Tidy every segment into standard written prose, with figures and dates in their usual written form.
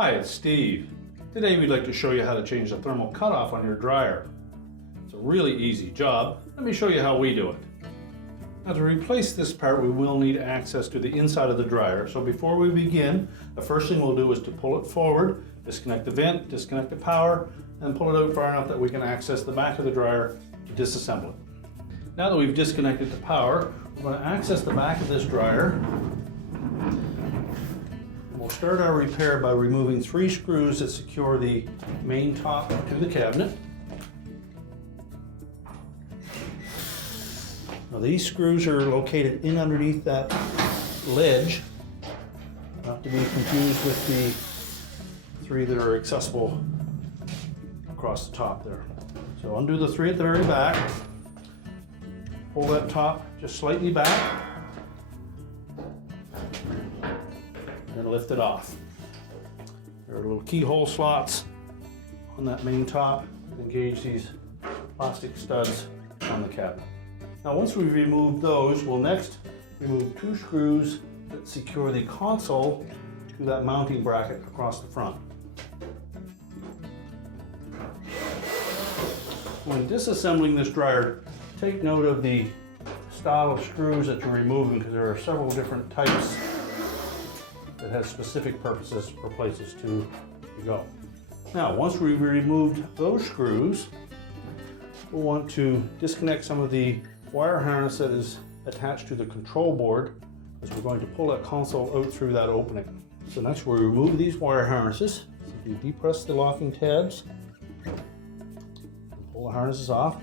Hi, it's Steve. Today we'd like to show you how to change the thermal cutoff on your dryer. It's a really easy job. Let me show you how we do it. Now to replace this part we will need access to the inside of the dryer. So before we begin, the first thing we'll do is to pull it forward, disconnect the vent, disconnect the power, and pull it out far enough that we can access the back of the dryer to disassemble it. Now that we've disconnected the power, we're going to access the back of this dryer. We'll start our repair by removing 3 screws that secure the main top to the cabinet. Now these screws are located in underneath that ledge, not to be confused with the 3 that are accessible across the top there. So undo the 3 at the very back, pull that top just slightly back, and lift it off. There are little keyhole slots on that main top to engage these plastic studs on the cabinet. Now once we've removed those, we'll next remove 2 screws that secure the console to that mounting bracket across the front. When disassembling this dryer, take note of the style of screws that you're removing, because there are several different types that has specific purposes or places to go. Now, once we've removed those screws, we'll want to disconnect some of the wire harness that is attached to the control board, as we're going to pull that console out through that opening. So next we'll remove these wire harnesses. So you depress the locking tabs, pull the harnesses off.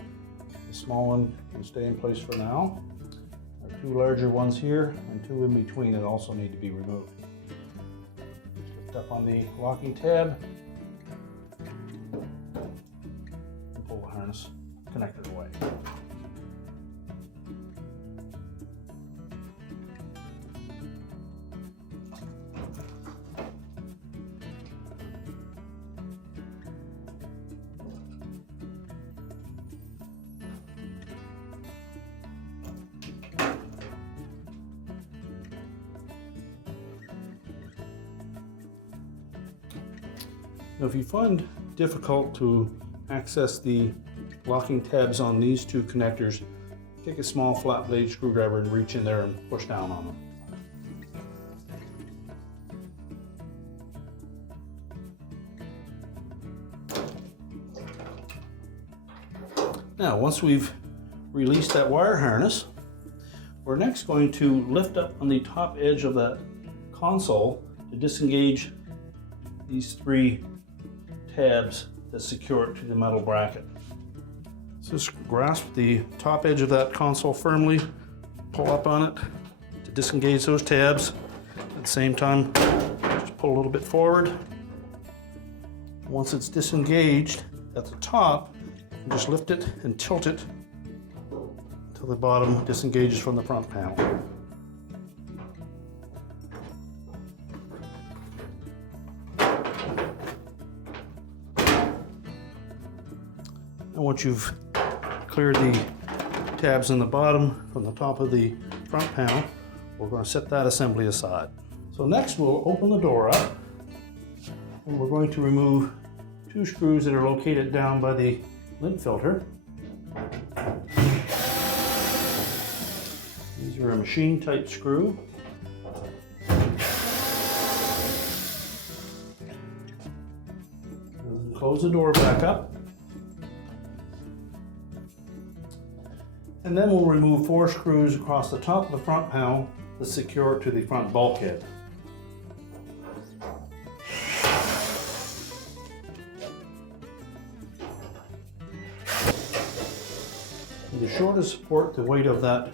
The small one can stay in place for now. There are 2 larger ones here and 2 in between that also need to be removed. Up on the locking tab and pull the harness connector away. Now, if you find difficult to access the locking tabs on these 2 connectors, take a small flat blade screwdriver and reach in there and push down on them. Now, once we've released that wire harness, we're next going to lift up on the top edge of that console to disengage these 3 tabs that secure it to the metal bracket. So just grasp the top edge of that console firmly, pull up on it to disengage those tabs. At the same time, just pull a little bit forward. Once it's disengaged at the top, you just lift it and tilt it until the bottom disengages from the front panel. And once you've cleared the tabs in the bottom from the top of the front panel, we're going to set that assembly aside. So next we'll open the door up and we're going to remove 2 screws that are located down by the lint filter. These are a machine type screw. And close the door back up. And then we'll remove 4 screws across the top of the front panel to secure it to the front bulkhead. And be sure to support the weight of that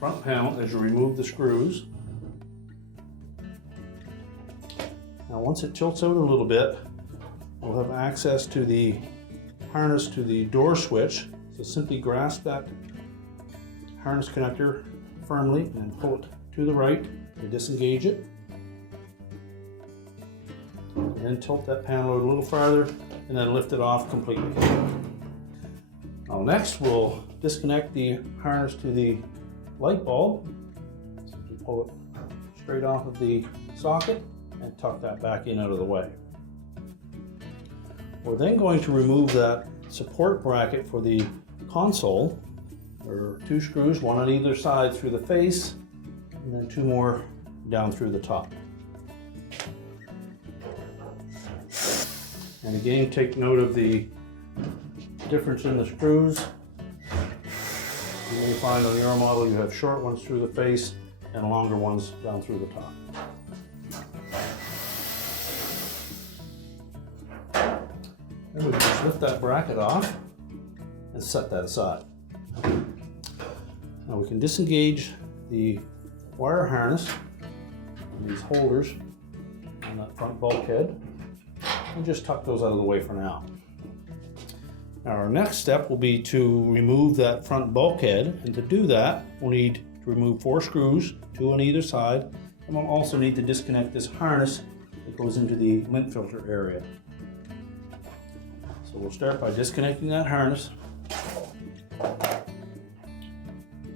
front panel as you remove the screws. Now once it tilts out a little bit, we'll have access to the harness to the door switch. So simply grasp that harness connector firmly and pull it to the right to disengage it. And then tilt that panel out a little farther and then lift it off completely. Now next we'll disconnect the harness to the light bulb. So you pull it straight off of the socket and and tuck that back in out of the way. We're then going to remove that support bracket for the console. There are 2 screws, one on either side through the face, and then 2 more down through the top. And again, take note of the difference in the screws. You may find on your model you have short ones through the face and longer ones down through the top. Then we can just lift that bracket off and set that aside. Now we can disengage the wire harness and these holders on that front bulkhead and just tuck those out of the way for now. Now our next step will be to remove that front bulkhead, and to do that we'll need to remove 4 screws, 2 on either side, and we'll also need to disconnect this harness that goes into the lint filter area. So we'll start by disconnecting that harness.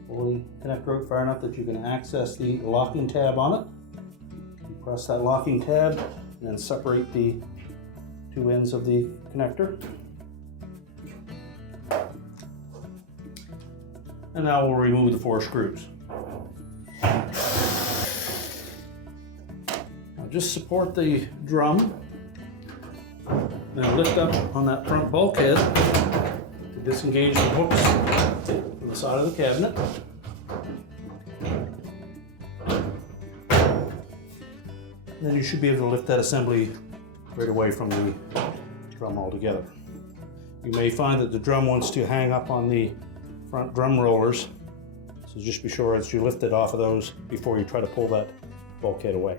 Pull the connector out far enough that you can access the locking tab on it. You press that locking tab and then separate the 2 ends of the connector. And now we'll remove the 4 screws. Now just support the drum, then lift up on that front bulkhead to disengage the hooks from the side of the cabinet. And then you should be able to lift that assembly right away from the drum altogether. You may find that the drum wants to hang up on the front drum rollers, so just be sure that you lift it off of those before you try to pull that bulkhead away.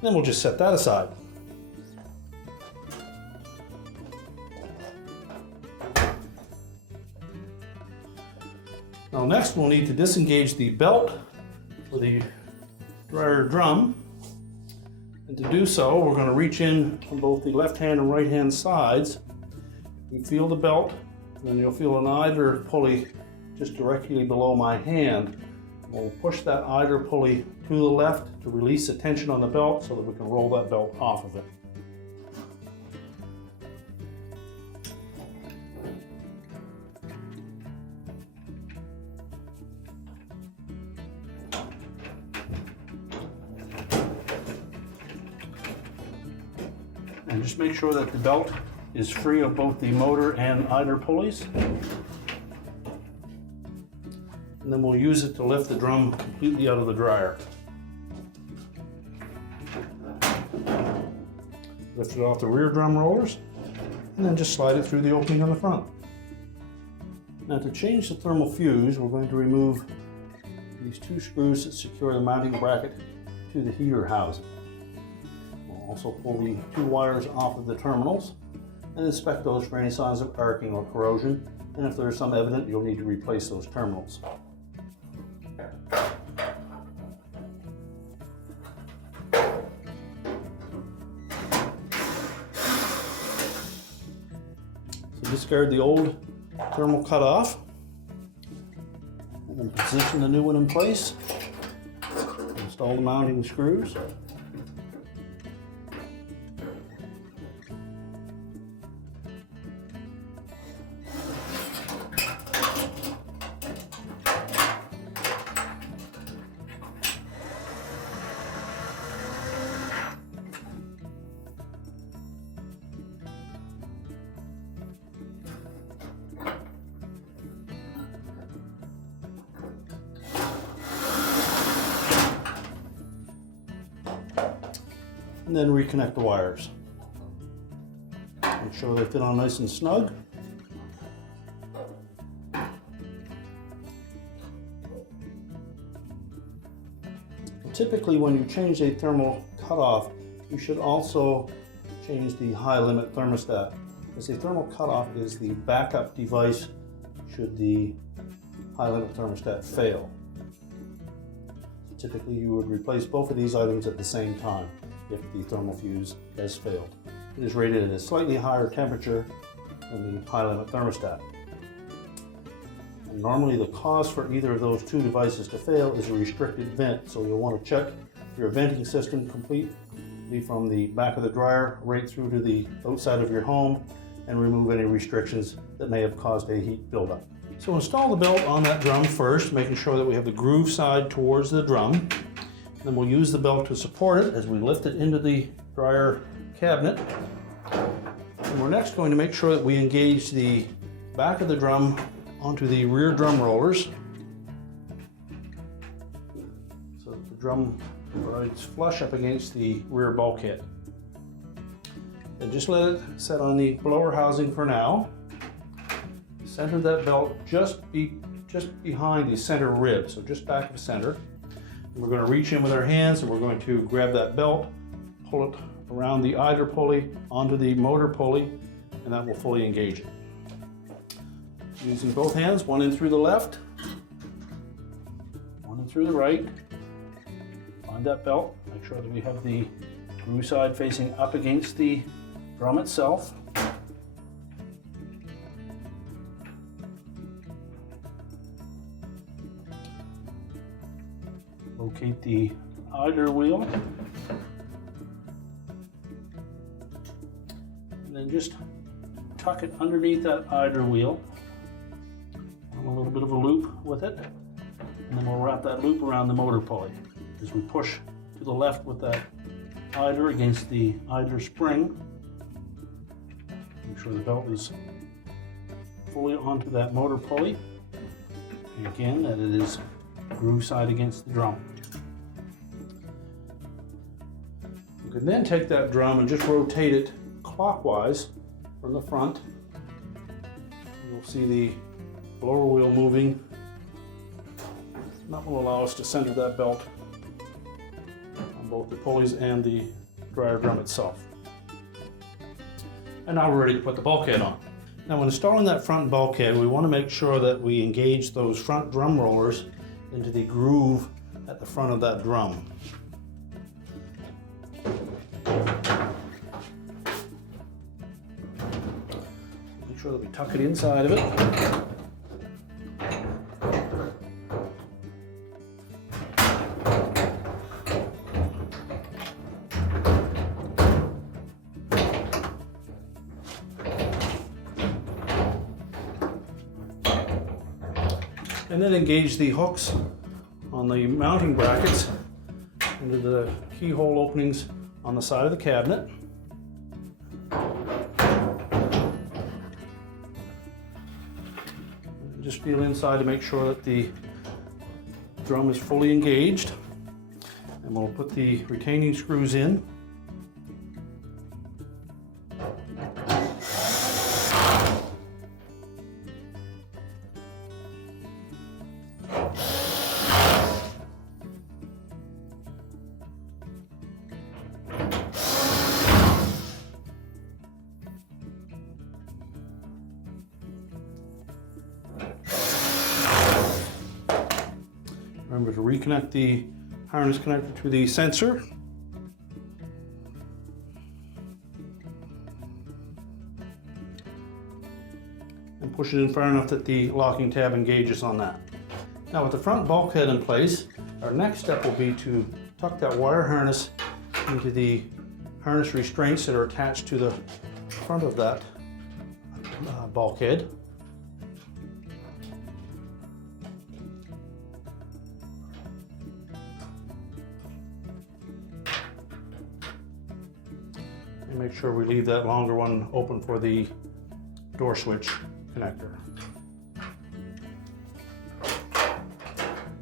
Then we'll just set that aside. Now next we'll need to disengage the belt for the dryer drum, and to do so we're going to reach in on both the left hand and right hand sides. You feel the belt, and then you'll feel an idler pulley just directly below my hand. We'll push that idler pulley to the left to release the tension on the belt so that we can roll that belt off of it. And just make sure that the belt is free of both the motor and idler pulleys. And then we'll use it to lift the drum completely out of the dryer. Lift it off the rear drum rollers, and then just slide it through the opening on the front. Now to change the thermal fuse, we're going to remove these 2 screws that secure the mounting bracket to the heater housing. We'll also pull the 2 wires off of the terminals and inspect those for any signs of arcing or corrosion, and if there's some evident, you'll need to replace those terminals. So discard the old thermal cutoff and then position the new one in place. Install the mounting screws. And then reconnect the wires. Make sure they fit on nice and snug. Typically when you change a thermal cutoff, you should also change the high limit thermostat, as a thermal cutoff is the backup device should the high limit thermostat fail. Typically you would replace both of these items at the same time if the thermal fuse has failed. It is rated at a slightly higher temperature than the high limit thermostat. And normally the cause for either of those 2 devices to fail is a restricted vent, so you'll want to check your venting system completely be from the back of the dryer right through to the outside of your home and remove any restrictions that may have caused a heat buildup. So install the belt on that drum first, making sure that we have the groove side towards the drum. Then we'll use the belt to support it as we lift it into the dryer cabinet. And we're next going to make sure that we engage the back of the drum onto the rear drum rollers, so that the drum rides flush up against the rear bulkhead. And just let it set on the blower housing for now. Center that belt just behind the center rib, so just back of the center. And we're going to reach in with our hands and we're going to grab that belt, pull it around the idler pulley onto the motor pulley, and that will fully engage it. Using both hands, one in through the left, one in through the right. Find that belt, make sure that we have the groove side facing up against the drum itself. Locate the idler wheel. And then just tuck it underneath that idler wheel. A little bit of a loop with it. And then we'll wrap that loop around the motor pulley. As we push to the left with that idler against the idler spring, make sure the belt is fully onto that motor pulley. And again, that it is groove side against the drum. You can then take that drum and just rotate it clockwise from the front. You'll see the blower wheel moving. And that will allow us to center that belt on both the pulleys and the dryer drum itself. And now we're ready to put the bulkhead on. Now when installing that front bulkhead, we want to make sure that we engage those front drum rollers into the groove at the front of that drum. Make sure that we tuck it inside of it. And then engage the hooks on the mounting brackets into the keyhole openings on the side of the cabinet. And just feel inside to make sure that the drum is fully engaged. And we'll put the retaining screws in. Remember to reconnect the harness connector to the sensor. And push it in far enough that the locking tab engages on that. Now with the front bulkhead in place, our next step will be to tuck that wire harness into the harness restraints that are attached to the front of that bulkhead. And make sure we leave that longer one open for the door switch connector.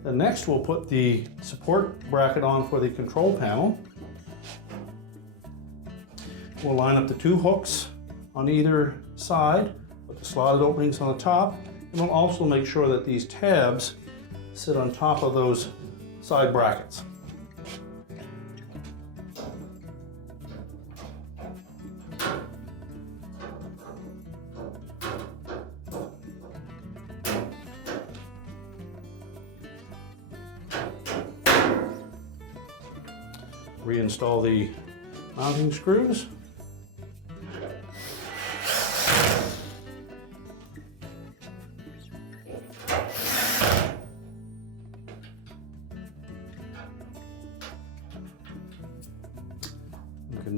Then next we'll put the support bracket on for the control panel. We'll line up the two hooks on either side with the slotted openings on the top, and we'll also make sure that these tabs sit on top of those side brackets. Reinstall the mounting screws.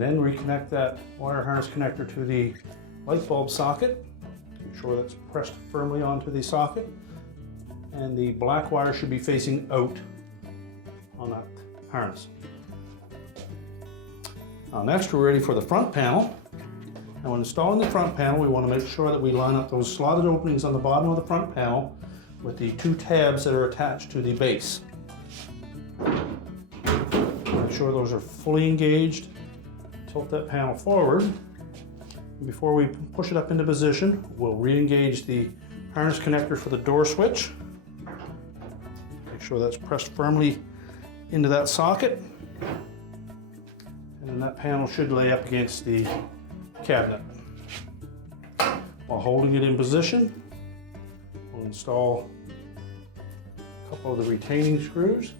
then reconnect that wire harness connector to the light bulb socket. Make sure that's pressed firmly onto the socket. And the black wire should be facing out on that harness. Now next we're ready for the front panel. Now when installing the front panel, we want to make sure that we line up those slotted openings on the bottom of the front panel with the two tabs that are attached to the base. Make sure those are fully engaged. Tilt that panel forward. Before we push it up into position, we'll re-engage the harness connector for the door switch. Make sure that's pressed firmly into that socket. And then that panel should lay up against the cabinet. While holding it in position, we'll install a couple of the retaining screws.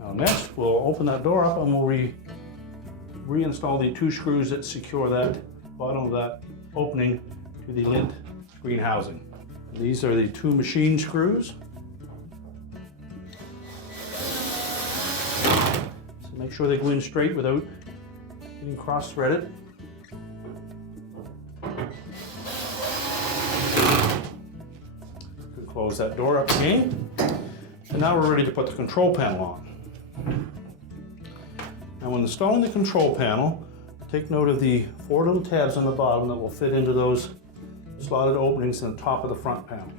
Now next, we'll open that door up and we'll reinstall the two screws that secure that bottom of that opening to the lint screen housing. These are the two machine screws. So make sure they go in straight without getting cross-threaded. You can close that door up again. And now we're ready to put the control panel on. Now when installing the control panel, take note of the 4 little tabs on the bottom that will fit into those slotted openings in the top of the front panel.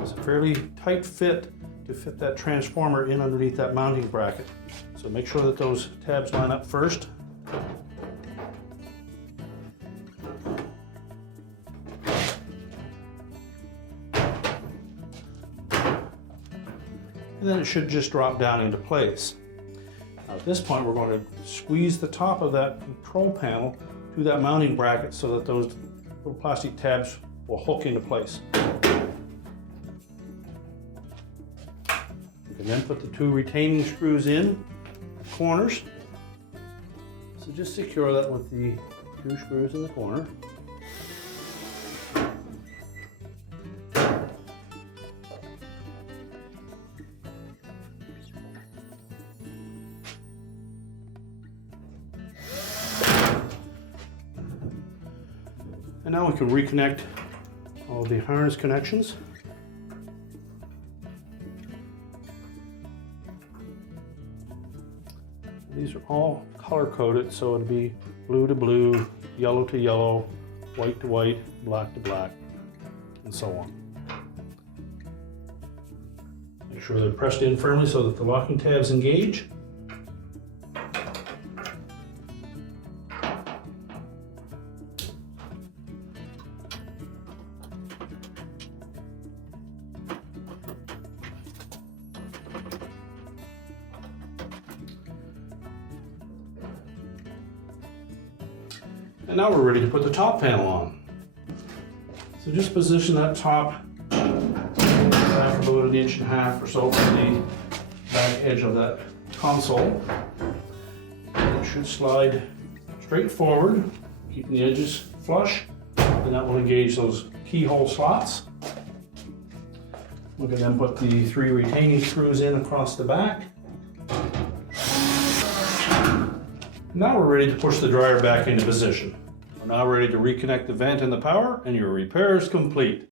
It's a fairly tight fit to fit that transformer in underneath that mounting bracket. So make sure that those tabs line up first. And then it should just drop down into place. Now at this point we're going to squeeze the top of that control panel to that mounting bracket so that those little plastic tabs will hook into place. You can then put the two retaining screws in the corners. So just secure that with the two screws in the corner. And now we can reconnect all the harness connections. These are all color coded, so it'll be blue to blue, yellow to yellow, white to white, black to black, and so on. Make sure they're pressed in firmly so that the locking tabs engage. And now we're ready to put the top panel on. So just position that top back about 1.5 inches or so from the back edge of that console. And it should slide straight forward, keeping the edges flush, and that will engage those keyhole slots. We can then put the 3 retaining screws in across the back. Now we're ready to push the dryer back into position. We're now ready to reconnect the vent and the power, and your repair is complete.